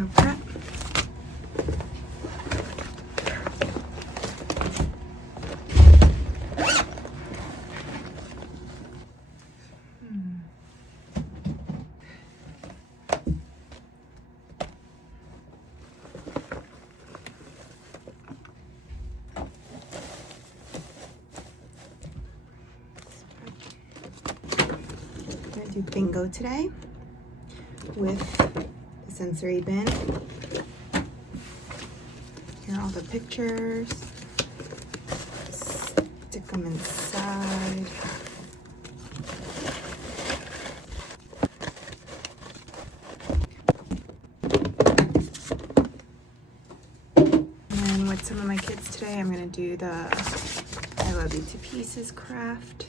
Okay. I'm gonna do bingo today with the sensory bin. Here are all the pictures. Stick them inside. And with some of my kids today, I'm gonna do the I Love You to Pieces craft.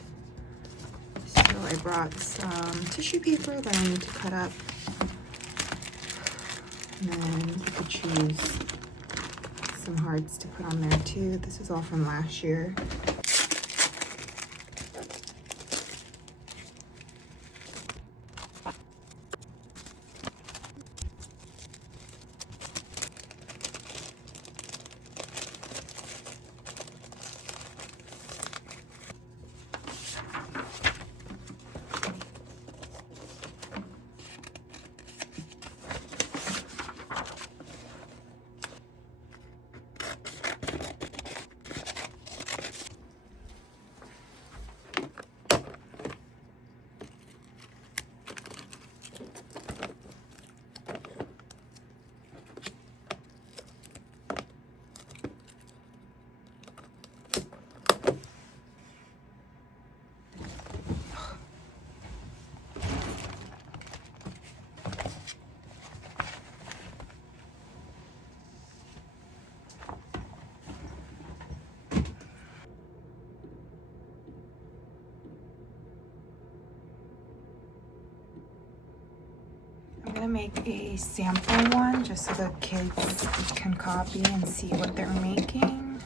So I brought some tissue paper that I need to cut up. And then you could choose some hearts to put on there too. This is all from last year. I'm gonna make a sample one just so the kids can copy and see what they're making.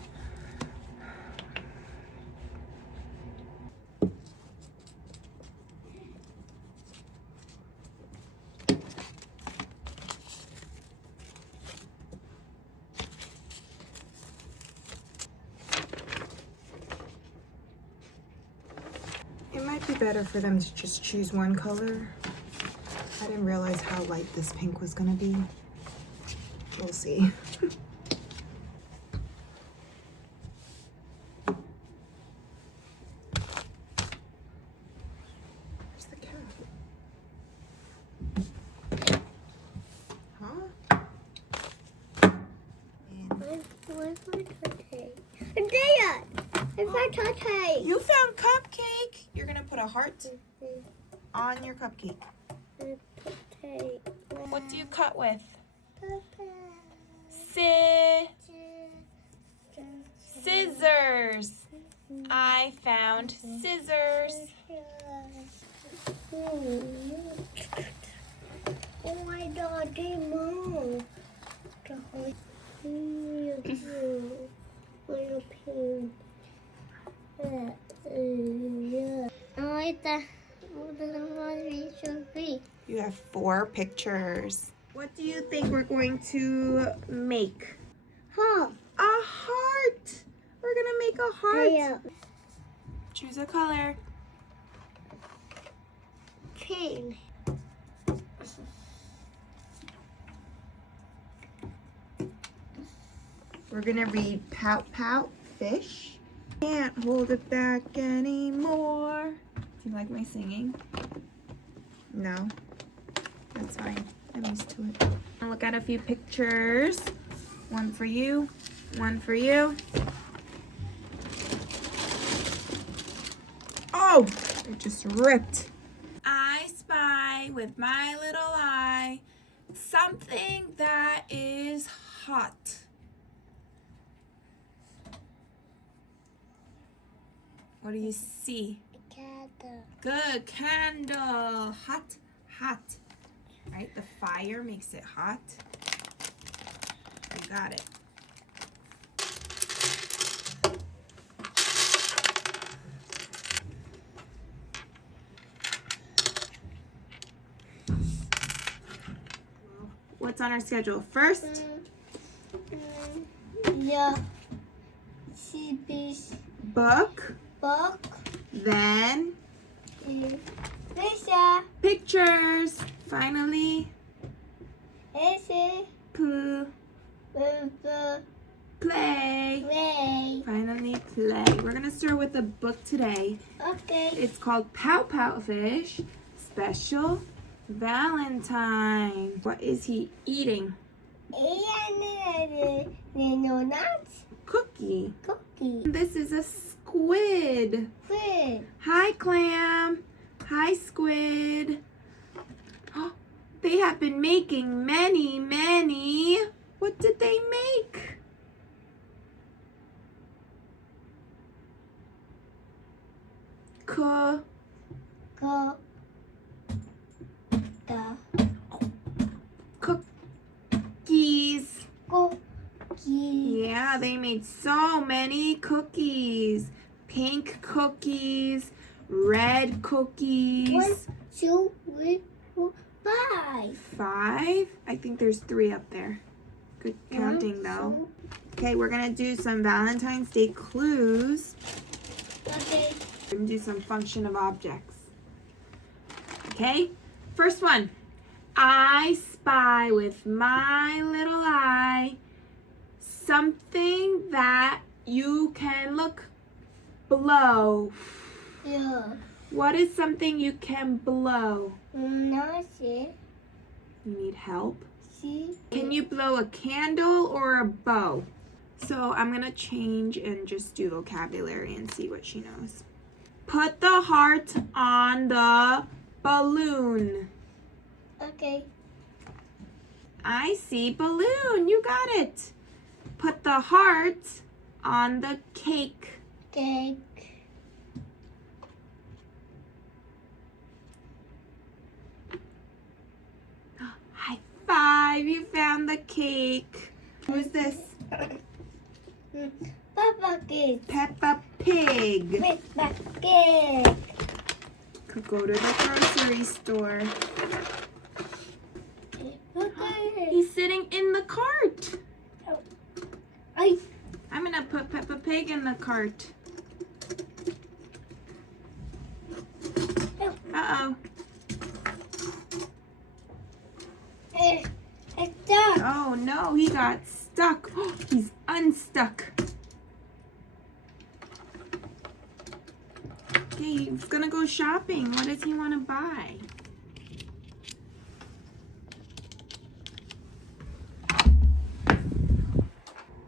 It might be better for them to just choose one color. I didn't realize how light this pink was gonna be. We'll see. Where's the cat? Huh? Where's my Tate? Andrea! I found Tate! You found cupcake. You're gonna put a heart on your cupcake. What do you cut with? Scissors. I found scissors. Oh my God, they moved. You have 4 pictures. What do you think we're going to make? Huh? A heart. We're gonna make a heart. Yeah. Choose a color. Pink. We're gonna read Pout Pout Fish. Can't hold it back anymore. Do you like my singing? No? That's fine. I'm used to it. I'll look at a few pictures. One for you, one for you. Oh, it just ripped. I spy with my little eye something that is hot. What do you see? Candle. Good, candle. Hot, hot. Right, the fire makes it hot. You got it. What's on our schedule? First, Yeah. CB's book, book. then Lisa. pictures. Finally, Lisa. play. Play. Finally, play. We're gonna start with the book today. Okay. It's called Pout Pout Fish Special Valentine. What is he eating? No nuts. Cookie. Cookie. This is a squid. Good. Hi, clam. Hi, squid. They have been making many. What did they make? Go. The Cookies. cookie. Yeah, they made so many cookies. Pink cookies, red cookies. 1, 2, 3, 4, 5. 5? I think there's 3 up there. Good counting though. Okay, we're gonna do some Valentine's Day clues. Okay. We're gonna do some function of objects. Okay, first one. I spy with my little eye something that you can look below. Yeah. What is something you can blow? Now see. You need help. See. Can you blow a candle or a bow? So I'm gonna change and just do vocabulary and see what she knows. Put the heart on the balloon. Okay. I see balloon. You got it. Put the heart on the cake. Cake. High five. You found the cake. Who's this? Papa cake. Peppa Pig. Papa cake. Could go to the grocery store. Look at it. He's sitting in the cart. Ay. I'm gonna put Peppa Pig in the cart. Uh-oh. It's done. Oh no, he got stuck. He's unstuck. Okay, he's gonna go shopping. What does he want to buy?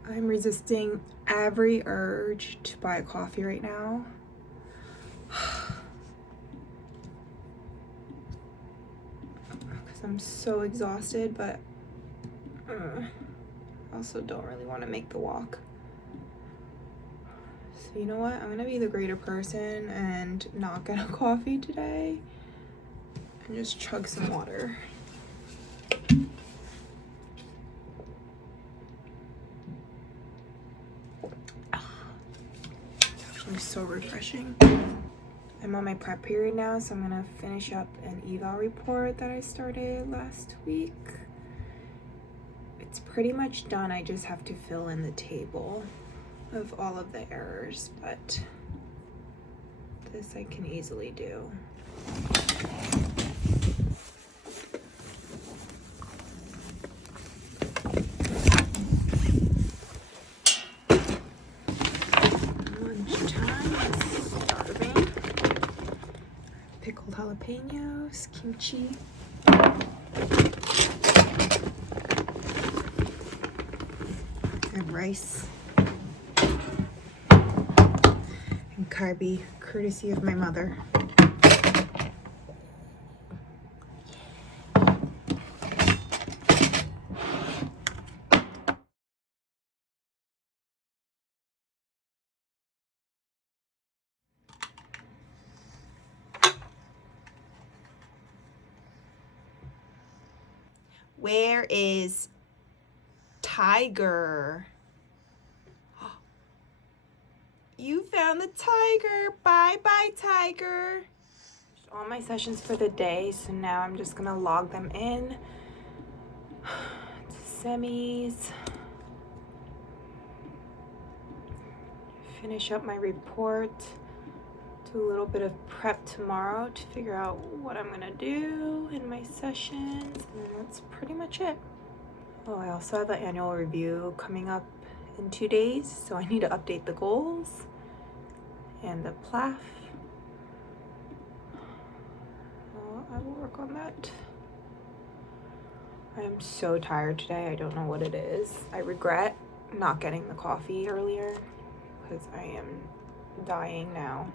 I'm resisting every urge to buy a coffee right now. Because I'm so exhausted, but I also don't really want to make the walk. So you know what? I'm going to be the greater person and not get a coffee today and just chug some water. Actually so refreshing. I'm on my prep period now, so I'm gonna finish up an eval report that I started last week. It's pretty much done. I just have to fill in the table of all of the errors, but this I can easily do. Pickled jalapenos, kimchi. And rice. And carby, courtesy of my mother. Where is Tiger? You found the tiger. Bye-bye, Tiger. All my sessions for the day, so now I'm just gonna log them in. semis. Finish up my report. Do a little bit of prep tomorrow to figure out what I'm gonna do in my sessions, and then that's pretty much it. Oh, I also have an annual review coming up in 2 days, so I need to update the goals and the PLAF. I will work on that. I am so tired today. I don't know what it is. I regret not getting the coffee earlier because I am dying now.